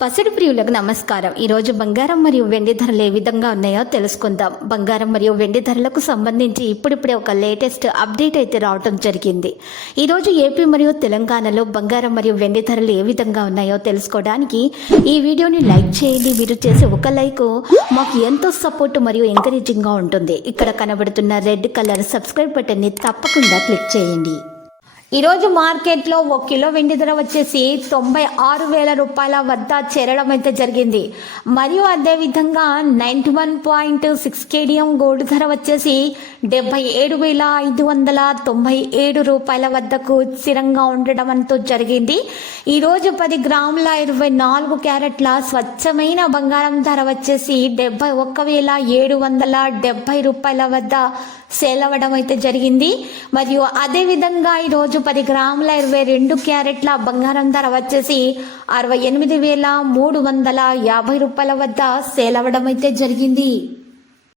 పసిడి ప్రియులకు నమస్కారం. ఈరోజు బంగారం మరియు వెండి ధరలు ఏ విధంగా ఉన్నాయో తెలుసుకుందాం. బంగారం మరియు వెండి ధరలకు సంబంధించి ఇప్పుడిప్పుడే ఒక లేటెస్ట్ అప్డేట్ అయితే రావడం జరిగింది. ఈరోజు ఏపీ మరియు తెలంగాణలో బంగారం మరియు వెండి ధరలు ఏ విధంగా ఉన్నాయో తెలుసుకోవడానికి ఈ వీడియోని లైక్ చేయండి. మీరు చేసే ఒక లైక్ మాకు ఎంతో సపోర్ట్ మరియు ఎంకరేజింగ్గా ఉంటుంది. ఇక్కడ కనబడుతున్న రెడ్ కలర్ సబ్స్క్రైబ్ బటన్ని తప్పకుండా క్లిక్ చేయండి. ఈరోజు మార్కెట్లో 1 కిలో వెండి ధర వచ్చేసి 96,000 రూపాయల వద్ద చేరడం అయితే జరిగింది. మరియు అదేవిధంగా 91.6 కేడియం గోల్డ్ ధర వచ్చేసి 77,597 రూపాయల వద్దకు స్థిరంగా ఉండడం అంటూ జరిగింది. ఈరోజు 10 గ్రాముల 24 క్యారెట్ల స్వచ్ఛమైన బంగారం ధర వచ్చేసి 71,770 రూపాయల వద్ద సేల్ అవ్వడం అయితే జరిగింది. మరియు అదేవిధంగా ఈరోజు 10 గ్రాముల 22 క్యారెట్ల బంగారం ధర వచ్చేసి 68,350 రూపాయల వద్ద సేల్ అవ్వడం అయితే జరిగింది.